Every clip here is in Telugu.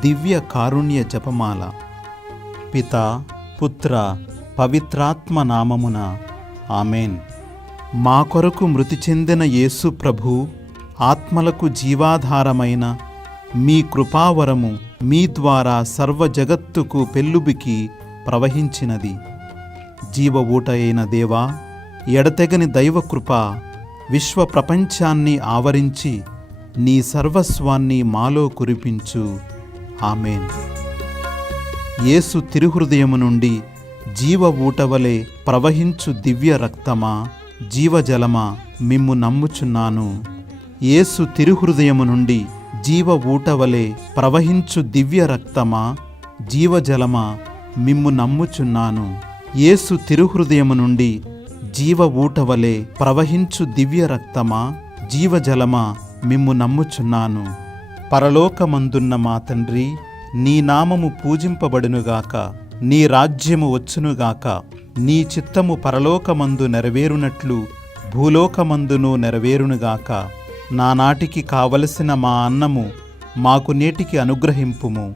దివ్య కారుణ్య జపమాల. పితా, పుత్ర, పవిత్రాత్మ నామమున ఆమెన్. మా కొరకు మృతి చెందిన యేసు ప్రభు ఆత్మలకు జీవాధారమైన మీ కృపావరము మీ ద్వారా సర్వ జగత్తుకు పెల్లుబికి ప్రవహించినది. జీవ ఊట అయిన దేవా, ఎడతెగని దైవకృప విశ్వ ప్రపంచాన్ని ఆవరించి నీ సర్వస్వాన్ని మాలో కురిపించు. ఆమెన్. యేసు తిరుహృదయము నుండి జీవ ఊటవలే ప్రవహించు దివ్య రక్తమా, జీవజలమా, మిమ్ము నమ్ముచున్నాను. యేసు తిరుహృదయము నుండి జీవ ఊటవలే ప్రవహించు దివ్య రక్తమా, జీవజలమా, మిమ్ము నమ్ముచున్నాను. యేసు తిరుహృదయము నుండి జీవ ఊటవలే ప్రవహించు దివ్య రక్తమా, జీవజలమా, మిమ్ము నమ్ముచున్నాను. పరలోకమందున్న మా తండ్రి, నీ నామము పూజింపబడునుగాక, నీ రాజ్యము వచ్చునుగాక, నీ చిత్తము పరలోకమందు నెరవేరునట్లు భూలోకమందును నెరవేరునుగాక. నానాటికి కావలసిన మా అన్నము మాకు నేటికి అనుగ్రహింపుము.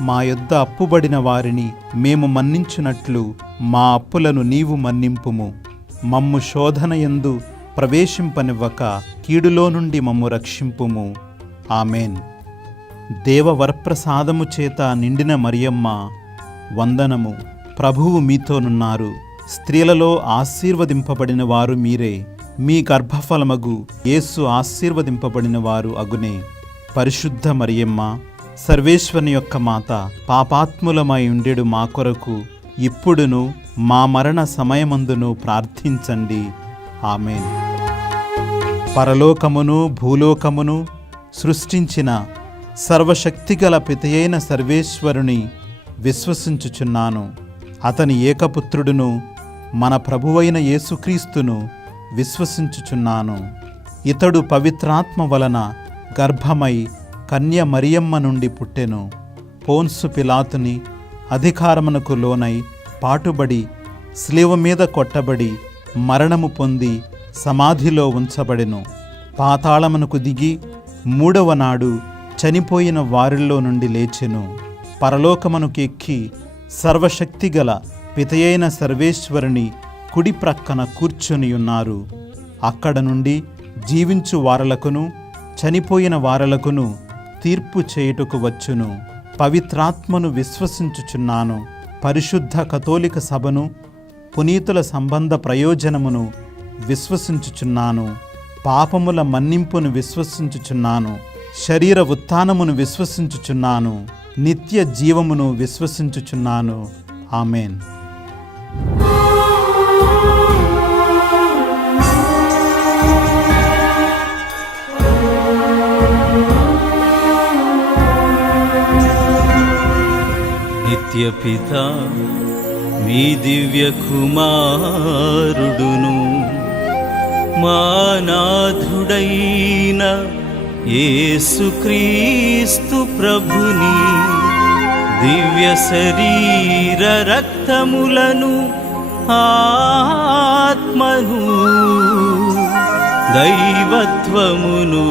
మా యొద్ద అప్పుబడిన వారిని మేము మన్నించునట్లు మా అప్పులను నీవు మన్నింపుము. మమ్ము శోధనయందు ప్రవేశింపనివ్వక కీడులో నుండి మమ్ము రక్షింపుము. ఆమెన్. దేవవరప్రసాదము చేత నిండిన మరియమ్మ, వందనము. ప్రభువు మీతోనున్నారు. స్త్రీలలో ఆశీర్వదింపబడిన వారు మీరే. మీ గర్భఫలమగు యేసు ఆశీర్వదింపబడిన వారు అగునే. పరిశుద్ధ మరియమ్మ, సర్వేశ్వరుని యొక్క మాత, పాపాత్ములమై ఉండెడు మా కొరకు ఇప్పుడును మా మరణ సమయమందును ప్రార్థించండి. ఆమెన్. పరలోకమును భూలోకమును సృష్టించిన సర్వశక్తిగల పితయైన సర్వేశ్వరుని విశ్వసించుచున్నాను. అతని ఏకపుత్రుడును మన ప్రభువైన యేసుక్రీస్తును విశ్వసించుచున్నాను. ఇతడు పవిత్రాత్మ వలన గర్భమై కన్య మరియమ్మ నుండి పుట్టెను. పోన్సు పిలాతుని అధికారమునకు లోనై పాటుబడి శిలువ మీద కొట్టబడి మరణము పొంది సమాధిలో ఉంచబడెను. పాతాళమునకు దిగి మూడవ నాడు చనిపోయిన వారిలో నుండి లేచెను. పరలోకమునకు ఎక్కి సర్వశక్తిగల పితయైన సర్వేశ్వరుని కుడి ప్రక్కన కూర్చొనియున్నారు. అక్కడ నుండి జీవించు వారలకును చనిపోయిన వారలకును తీర్పు చేయుటకు వచ్చును. పవిత్రాత్మను విశ్వసించుచున్నాను. పరిశుద్ధ కథోలిక సభను, పునీతుల సంబంధ ప్రయోజనమును విశ్వసించుచున్నాను. పాపముల మన్నింపును విశ్వసించుచున్నాను. శరీర ఉత్థానమును విశ్వసించుచున్నాను. నిత్య జీవమును విశ్వసించుచున్నాను. ఆమెన్. నిత్యపిత మీ దివ్య కుమారుడును మా నాథుడైన యేసుక్రీస్తు ప్రభుని దివ్య శరీర రక్తములను, ఆత్మను, దైవత్వమును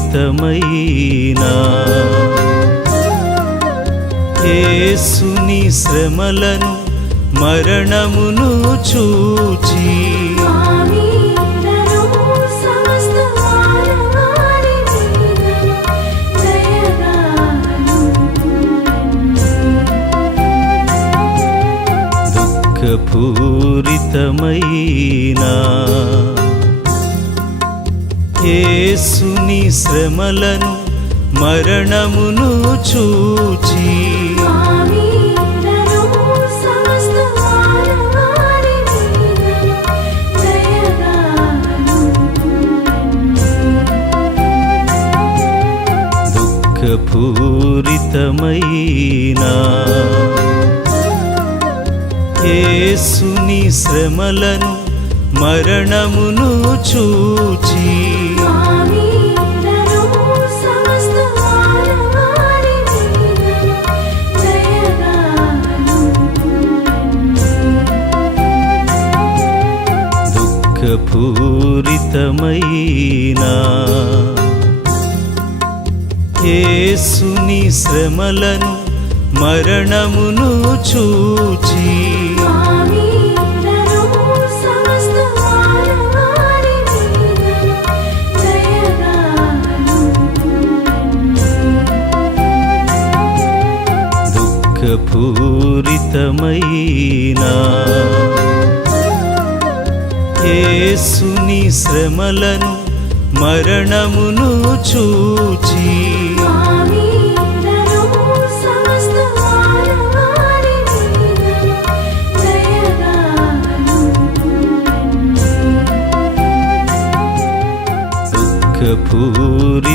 పూరితమైన యేసుని శ్రమలను మరణమును చూచి దుఃఖపూరితమైన యేసుని శ్రమలను మరణమును చూచి దుఃఖపూరితమైన యేసుని శ్రమలను మరణమును చూచి దుఃఖపూరితమైన యేసుని శ్రమలను మరణమును చూచి దుఃఖపూరితమైన యేసుని శ్రమలను మరణమును చూచి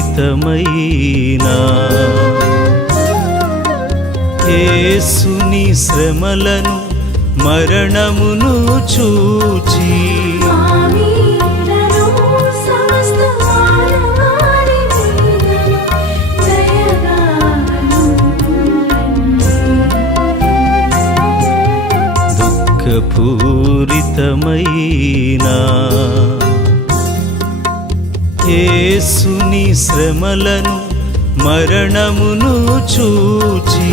దుఃఖపూరితమైన యేసుని శ్రమలను మరణమును చూచి దుఃఖపూరితమైన యేసుని శ్రమలను మరణమును చూచి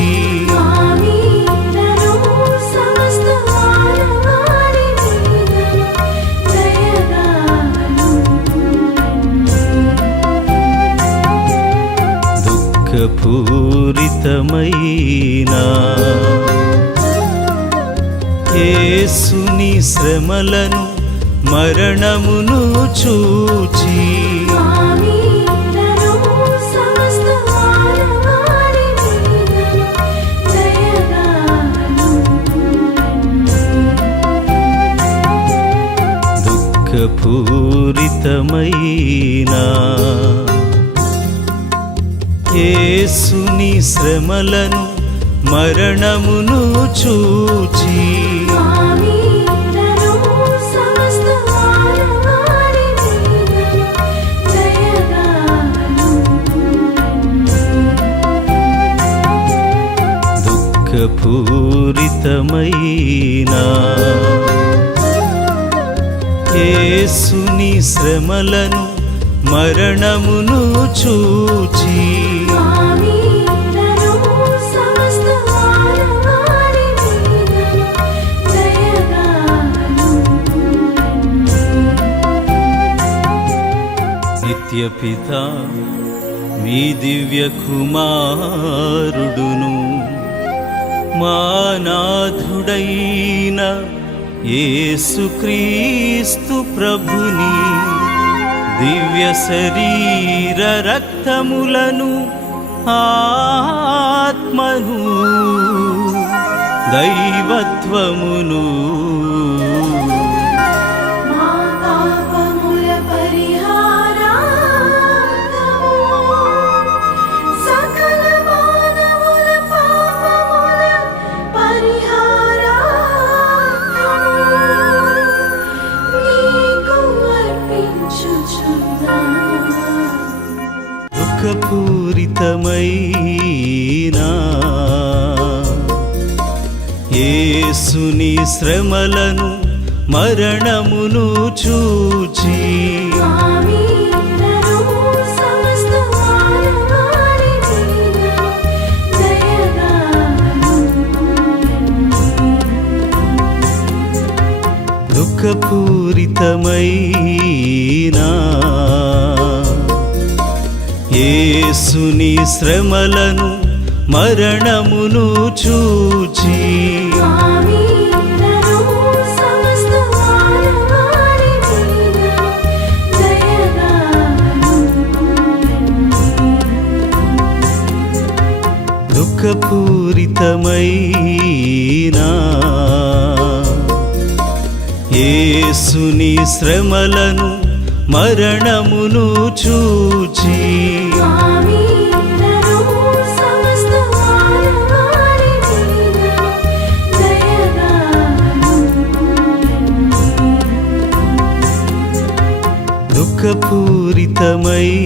దుఃఖపూరితమైన యేసుని శ్రమలను మరణమును చూచి దుఃఖపూరితమైన యేసుని శ్రమలను మరణమును చూచి దుఃఖపూరితమైన యేసుని శ్రమలను మరణమును చూచి నిత్యపిత మీ దివ్య కుమారుడును మా నాథుడైన యేసుక్రీస్తు ప్రభుని దివ్య శరీర రక్తములను ఆత్మను దైవత్వమును దుఃఖపూరితమైన యేసుని శ్రమలను మరణమును చూచి దుఃఖపూరితమైన యేసుని శ్రమలను మరణమును చూచి దుఃఖపూరితమైన యేసుని శ్రమలను మరణమును చూచి దుఃఖపూరితమైన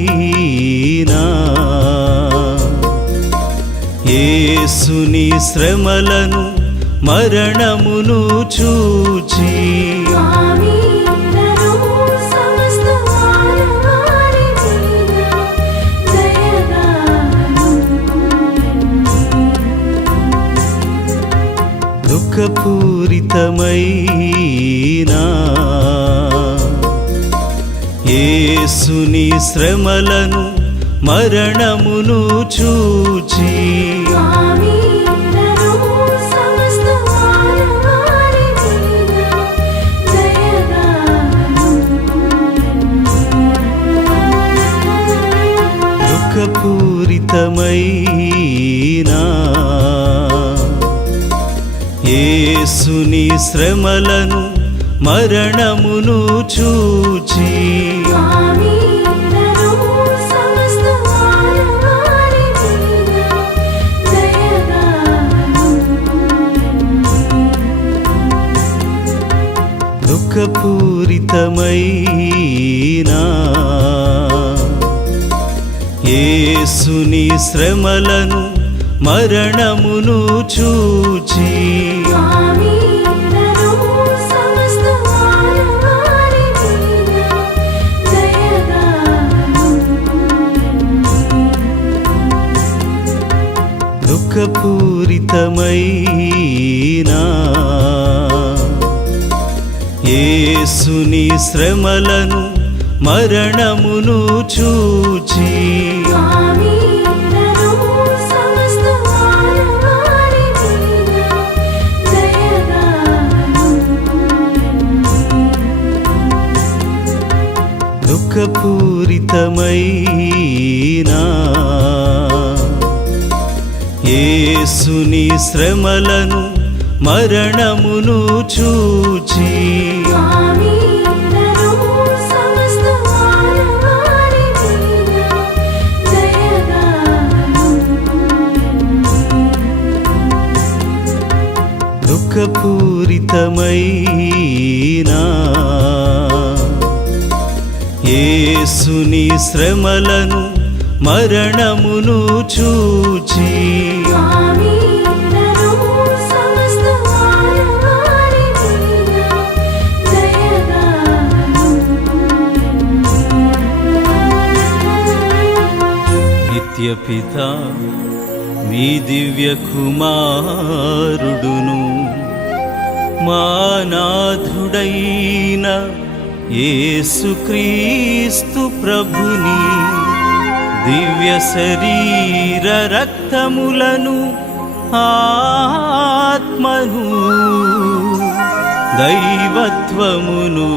యేసుని శ్రమలను మరణమును చూచి దుఃఖపూరితమైన యేసుని శ్రమలను మరణమును చూచి దుఃఖపూరితమైన యేసుని శ్రమలను మరణమును చూచి దుఃఖపూరితమైన యేసుని శ్రమలను మరణమును చూచి దుఃఖపూరితమైన యేసుని శ్రమలను మరణమును చూచి దుఃఖపూరితమైన యేసుని శ్రమలను మరణమును చూచి దుఃఖపూరితమైన యేసుని శ్రమలను మరణమును చూచి నిత్యపిత మీ దివ్య కుమారుడును మా నాథుడైన యేసుక్రీస్తు ప్రభుని దివ్య శరీర రక్తములను ఆత్మను దైవత్వమును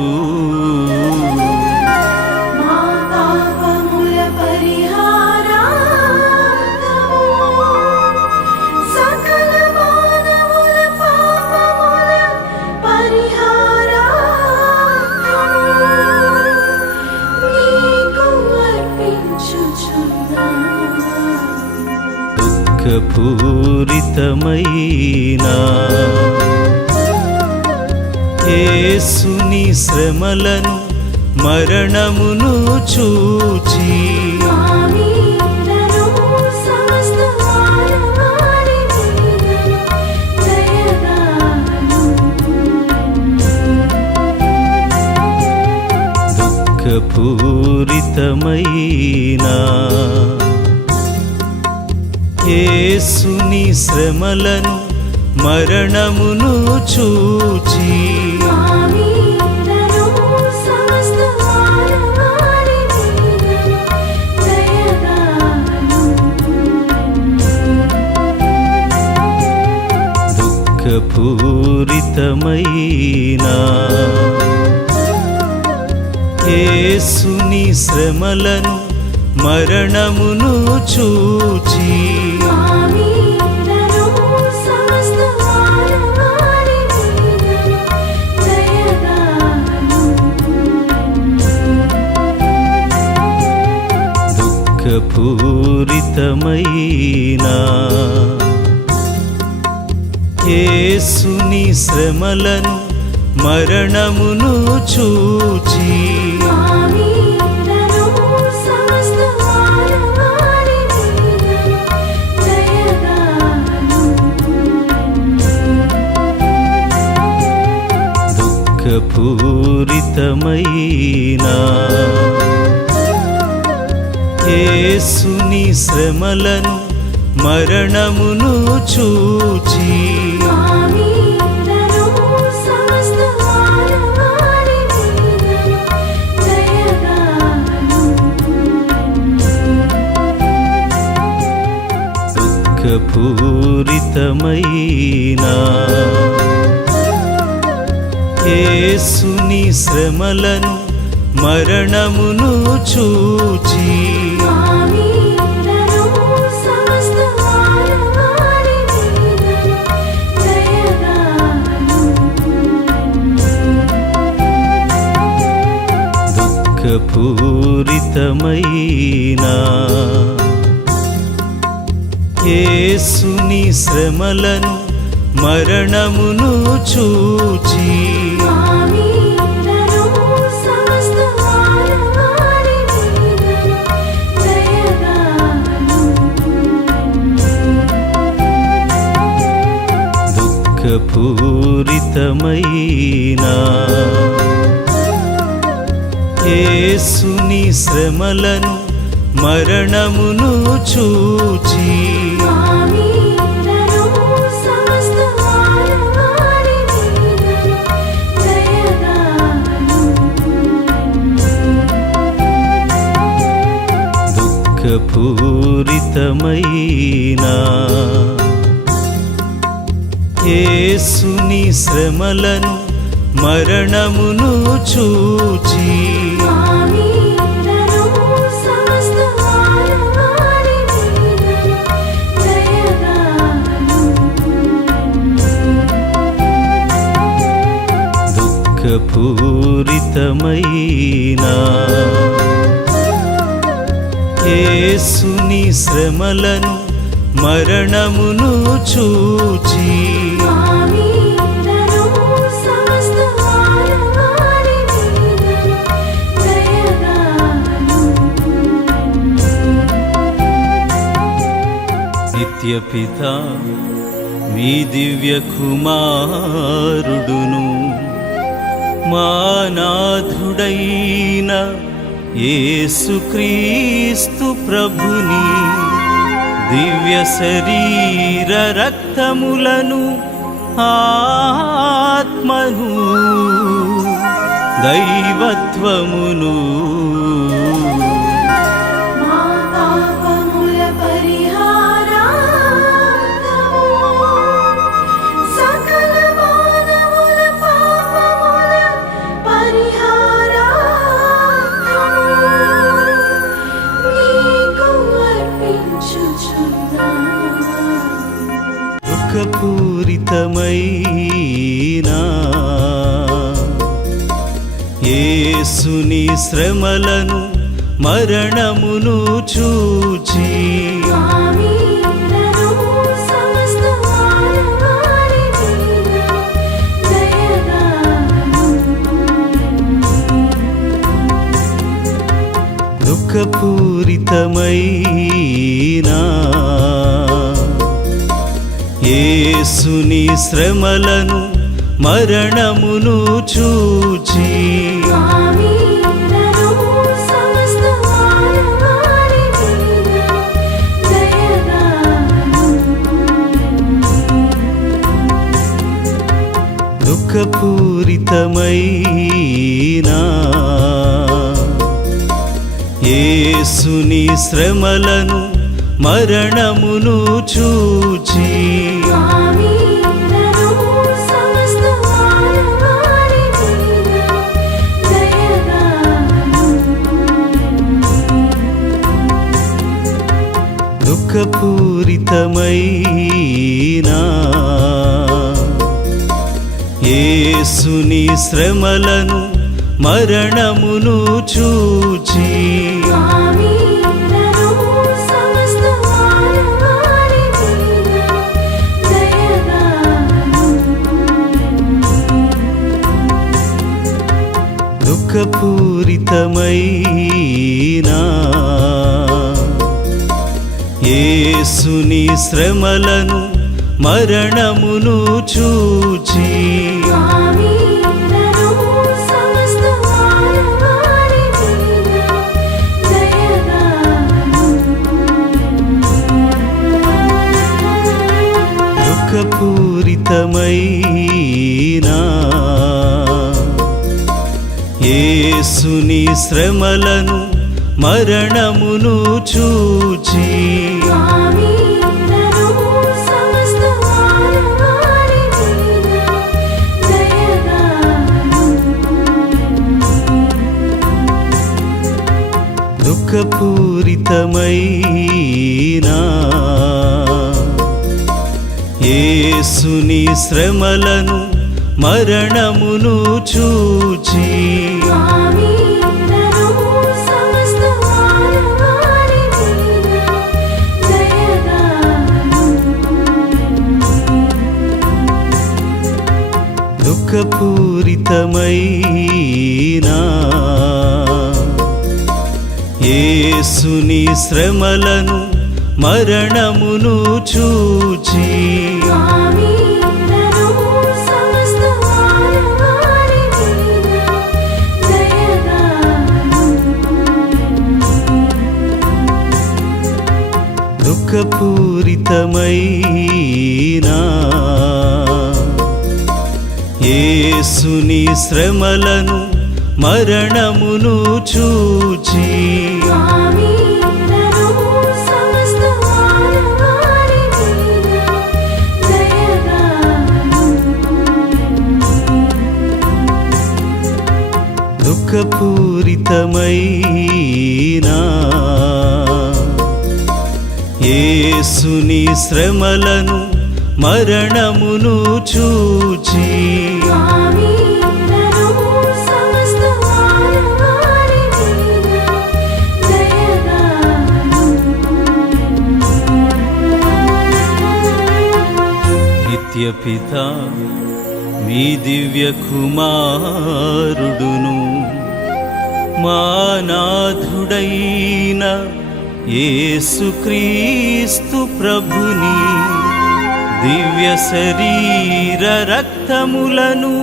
దుఃఖపూరితమైన యేసుని శ్రమలను మరణమును చూచి దుఃఖపూరితమైన యేసుని శ్రమలను మరణమును చూచి దుఃఖపూరితమైన యేసుని శ్రమలను మరణమును చూచి దుఃఖపూరితమైన యేసుని శ్రమలను మరణమును చూచి దుఃఖపూరితమైన యేసుని శ్రమలను మరణమును చూచి దుఃఖపూరితమైన యేసుని శ్రమలను మరణమును చూచి దుఃఖపూరితమైన యేసుని శ్రమలను మరణమును చూచి దుఃఖపూరితమైన యేసుని శ్రమలను మరణమును దుఃఖపూరితమైన యేసుని శ్రమలను మరణమును చూచి దుఃఖపూరితమైన యేసుని శ్రమలను మరణమును చూచి దుఃఖపూరితమైన యేసుని శ్రమలను మరణమును చూచి దుఃఖపూరితమైన యేసుని శ్రమలను మరణమును చూచి దుఃఖపూరితమైన యేసుని శ్రమలను మరణమును చూచి దుఃఖపూరితమైన యేసుని శ్రమలను మరణమును చూచి దుఃఖపూరితమైన యేసుని శ్రమలను మరణమును చూచి నిత్యపిత మీ దివ్య కుమారుడును మా నాథుడైన యేసుక్రీస్తు ప్రభుని దివ్య శరీర రక్తములను ఆత్మను దైవత్వమును దుఃఖపూరితమైన యేసుని శ్రమలను మరణమును చూచి దుఃఖపూరితమైన యేసుని శ్రమలను మరణమును చూచి దుఃఖపూరితమైన యేసుని శ్రమలను మరణమును చూచి దుఃఖపూరితమైన యేసుని శ్రమలను మరణమును చూచి దుఃఖపూరితమైన యేసుని శ్రమలను మరణమును చూచి యేసుని శ్రమలను మరణమును చూచి దుఃఖపూరితమైన యేసుని శ్రమలను మరణమును చూచి దుఃఖపూరితమైన యేసుని శ్రమలను మరణమును చూచి దుఃఖపూరితమైన యేసుని శ్రమలను మరణమును చూచి దుఃఖపూరితమైన యేసుని శ్రమలను మరణమును చూచి నిత్యపిత మీ దివ్య కుమారుడును మా నాథుడైన యేసుక్రీస్తు ప్రభుని దివ్య శరీర రక్తములను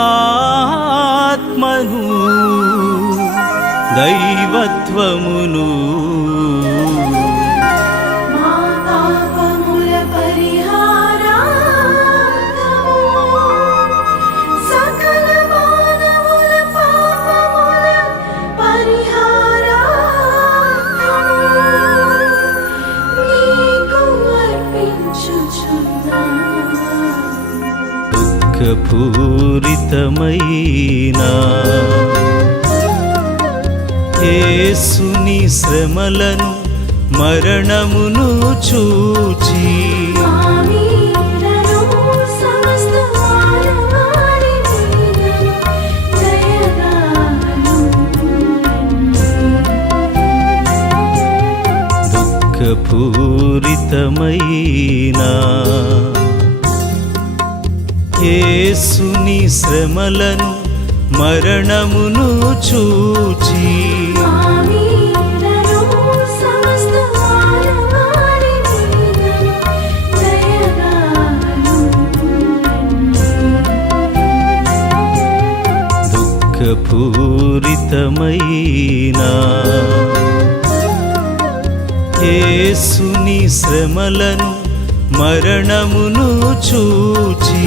ఆత్మను దైవత్వమును దుఃఖపూరితమైన యేసుని శ్రమలను మరణమును చూచి దుఃఖపూరితమైన యేసుని శ్రమలను మరణమును చూచి దుఃఖపూరితమైన యేసుని శ్రమలను మరణమును చూచి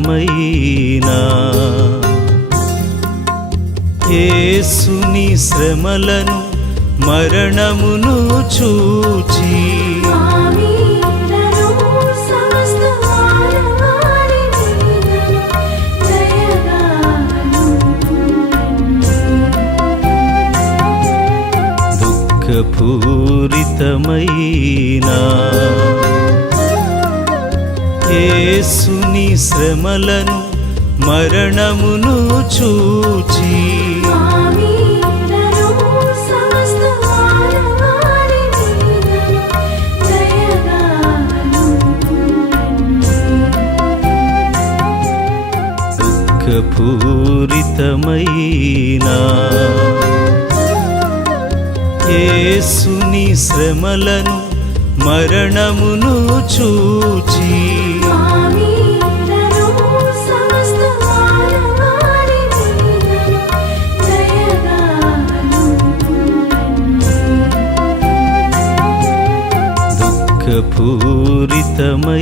దుఃఖపూరితమైన యేసుని శ్రమలను మరణమును చూచి దుఃఖపూరితమైన యేసుని శ్రమలను మరణమును చూచి దుఃఖపూరితమైన యేసుని శ్రమలను మరణమును చూచి దుఃఖపూరితమైన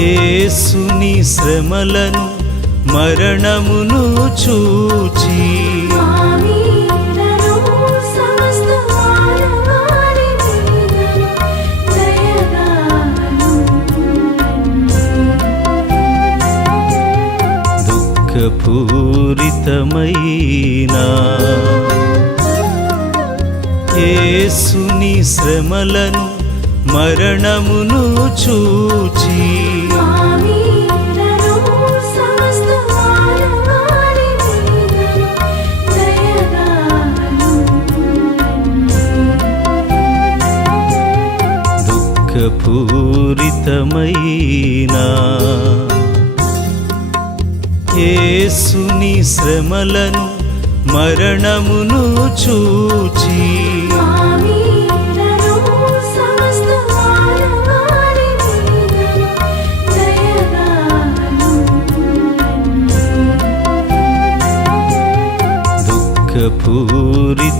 యేసుని శ్రమలను మరణమును చూచి దుఃఖపూరితమైన యేసుని శ్రమలను మరణమును చూచి దుఃఖపూరితమైన యేసుని శ్రమలను మరణమును చూచి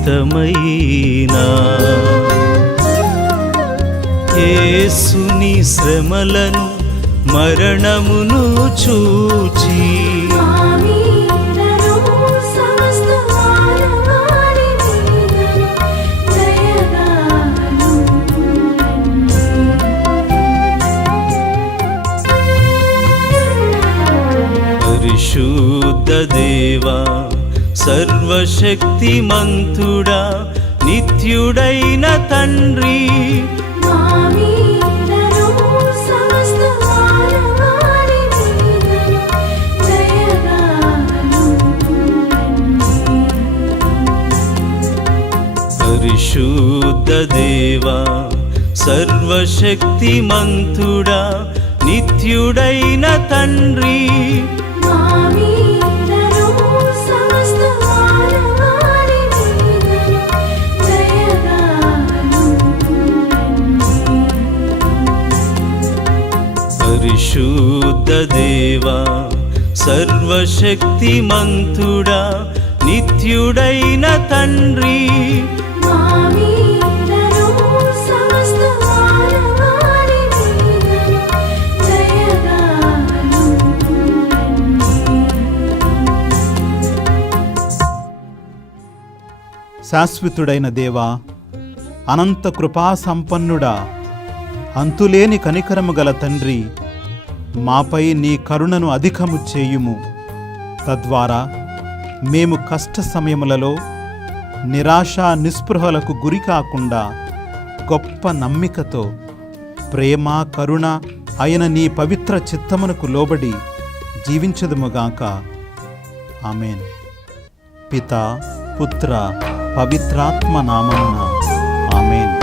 దుఃఖపూరితమైన యేసుని శ్రమలను మరణమును చూచి పరిశుద్ధ దేవా సర్వశక్తిమంతుడా నిత్యుడైన తండ్రి పరిశుద్ధ దేవా సర్వశక్తిమంతుడా నిత్యుడైన తండ్రి పరిశుద్ధ దేవా సర్వశక్తిమంతుడా నిత్యుడైన తండ్రి శాశ్వతుడైన దేవా, అనంత కృపా సంపన్నుడా, అంతులేని కనికరము గల తండ్రి, మాపై నీ కరుణను అధికము చేయుము. తద్వారా మేము కష్ట సమయములలో నిరాశ నిస్పృహలకు గురి కాకుండా గొప్ప నమ్మికతో ప్రేమ కరుణ అయిన నీ పవిత్ర చిత్తమునకు లోబడి జీవించదుముగాక. ఆమేన్. పితా పుత్ర పవిత్రాత్మ నామమున ఆమేన్.